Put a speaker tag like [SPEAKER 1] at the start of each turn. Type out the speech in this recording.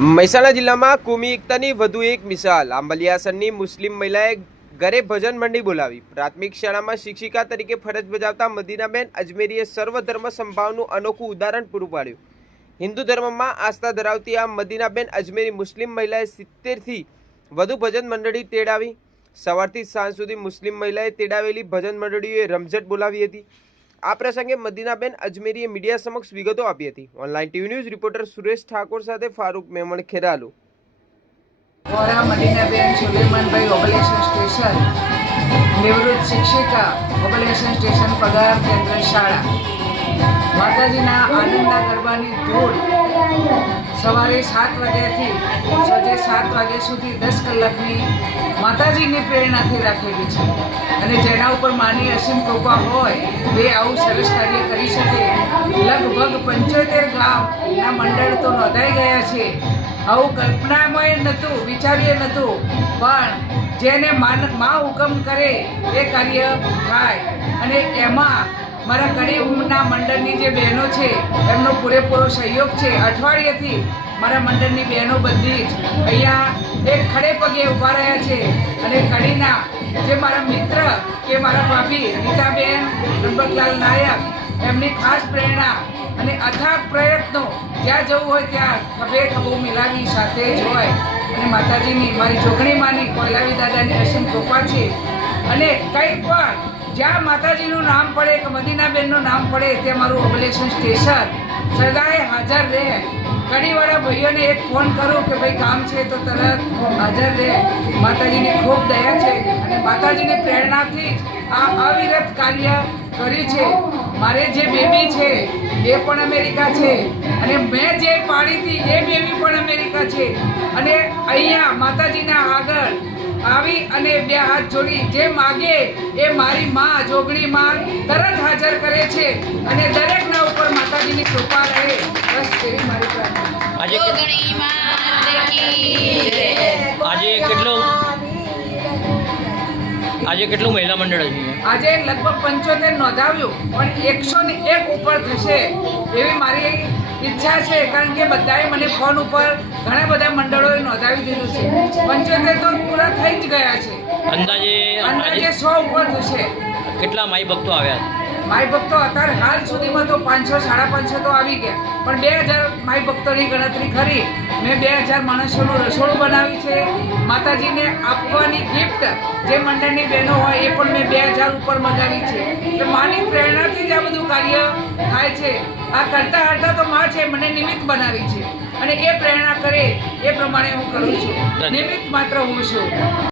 [SPEAKER 1] મહેસાણા જિલ્લામાં કોમી એકતાની વધુ એક મિસાલ. આંબલિયાસનની મુસ્લિમ મહિલાએ ઘરે ભજન મંડળી બોલાવી. પ્રાથમિક શાળામાં શિક્ષિકા તરીકે ફરજ બજાવતા મદીનાબેન અજમેરીએ સર્વધર્મ સંભાવનું અનોખું ઉદાહરણ પૂરું પાડ્યું. હિન્દુ ધર્મમાં આસ્થા ધરાવતી આ મદીનાબેન અજમેરી મુસ્લિમ મહિલાએ સિત્તેરથી વધુ ભજન મંડળી તેડાવી. સવારથી સાંજ સુધી મુસ્લિમ મહિલાએ તેડાવેલી ભજન મંડળીઓએ રમઝટ બોલાવી હતી. આ પ્રસંગે મદીનાબેન અજમેરીએ મીડિયા સમક્ષ વિગતો આપી હતી. Online TV news reporter Suresh Thakor સાથે ફારૂક મેમણ ખેરાલુ.
[SPEAKER 2] વોરા મદીનાબેન સુલેમાનભાઈ ઓબલેશન સ્ટેશન, નિવૃત્ત શિક્ષિકા ઓબલેશન સ્ટેશન પગાર કેન્દ્ર શાળા. માતાજીના આનંદના ગરબાની ધૂળ સવારે સાત વાગ્યાથી સાંજે સાત વાગ્યા સુધી દસ કલાકની માતાજીની પ્રેરણાથી રાખેલી છે. અને જેના ઉપર માની અસીમ કૃપા હોય તે આવું સરસ કાર્ય કરી શકે. લગભગ પંચોતેર ગામના મંડળ તો નોંધાઈ ગયા છે. આવું કલ્પનામય નહોતું, વિચાર્ય નહોતું. પણ જેને મા હુકમ કરે, એ કાર્ય થાય. અને એમાં મારા ગરીબના મંડળની જે બહેનો છે, એમનો પૂરેપૂરો સહયોગ છે. અઠવાડિયેથી મારા મંડળની બહેનો બધી જ અહીંયા એક ખડે પગે ઊભા રહ્યા છે અને કડીના જે મારા મિત્ર કે મારા ભાભી નીતાબેન રંબકલાલ નાયક, એમની ખાસ પ્રેરણા અને અથાગ પ્રયત્નો જ્યાં જવું હોય ત્યાં ખભે ખભો મિલાવી સાથે જ હોય. અને માતાજીની મારી જોગણીમાંની કોયલાવી દાદાની અસીમ કૃપા છે. અને કંઈ પણ જ્યાં માતાજીનું નામ પડે, કે મદીનાબેનનું નામ પડે તે મારું ઓબલેશન સ્ટેશન. સદાય હાજર રહે. ઘણીવાળા ભાઈઓને એક ફોન કરો કે ભાઈ કામ છે તો તરત હાજર રહે. માતાજીની ખૂબ દયા છે અને માતાજીની પ્રેરણાથી જ આ અવિરત કાર્ય કર્યું છે. મારે જે બેબી છે એ પણ અમેરિકા છે. અને મેં જે પાડી હતી એ બેબી પણ અમેરિકા છે. અને અહીંયા માતાજીના આગળ આવી અને બે હાથ જોડી જે માગે એ મારી માં જોગણી માં તરત હાજર કરે છે. અને દરેકના ઉપર માતાજીની કૃપા રહે. બસ એવી મારી પ્રાર્થના.
[SPEAKER 3] આજે કેટલું આજે કેટલું મહિલા મંડળ છે
[SPEAKER 2] આજે લગભગ પંચોતેર નોંધાવ્યું પણ એકસો ને એક ઉપર થશે એવી મારી ઈચ્છા છે કારણ કે બધાએ મને ફોન ઉપર ઘણા બધા મંડળોએ નોંધાવી દીધું છે. પંચોતેર તો પૂરા થઈ જ ગયા છે.
[SPEAKER 3] અંદાજે
[SPEAKER 2] અંદાજે સો ઉપર થશે.
[SPEAKER 3] કેટલા માઈ ભક્તો આવ્યા?
[SPEAKER 2] માઈ ભક્તો અત્યારે હાલ સુધીમાં તો પાંચસો સાડા પાંચસો તો આવી ગયા. પણ બે હજાર માય ભક્તોની ગણતરી કરી. મેં બે હજાર માણસોનું રસોડું બનાવ્યું છે. માતાજીને આપવાની ગિફ્ટ જે મંડળની બહેનો હોય એ પણ મેં બે હજાર ઉપર મગાવી છે. એટલે માની પ્રેરણાથી જ આ બધું કાર્ય થાય છે. આ કરતા કરતાં તો માં છે મને નિમિત્ત બનાવી છે. અને એ પ્રેરણા કરે એ પ્રમાણે હું કરું છું. નિમિત્ત માત્ર હું છું.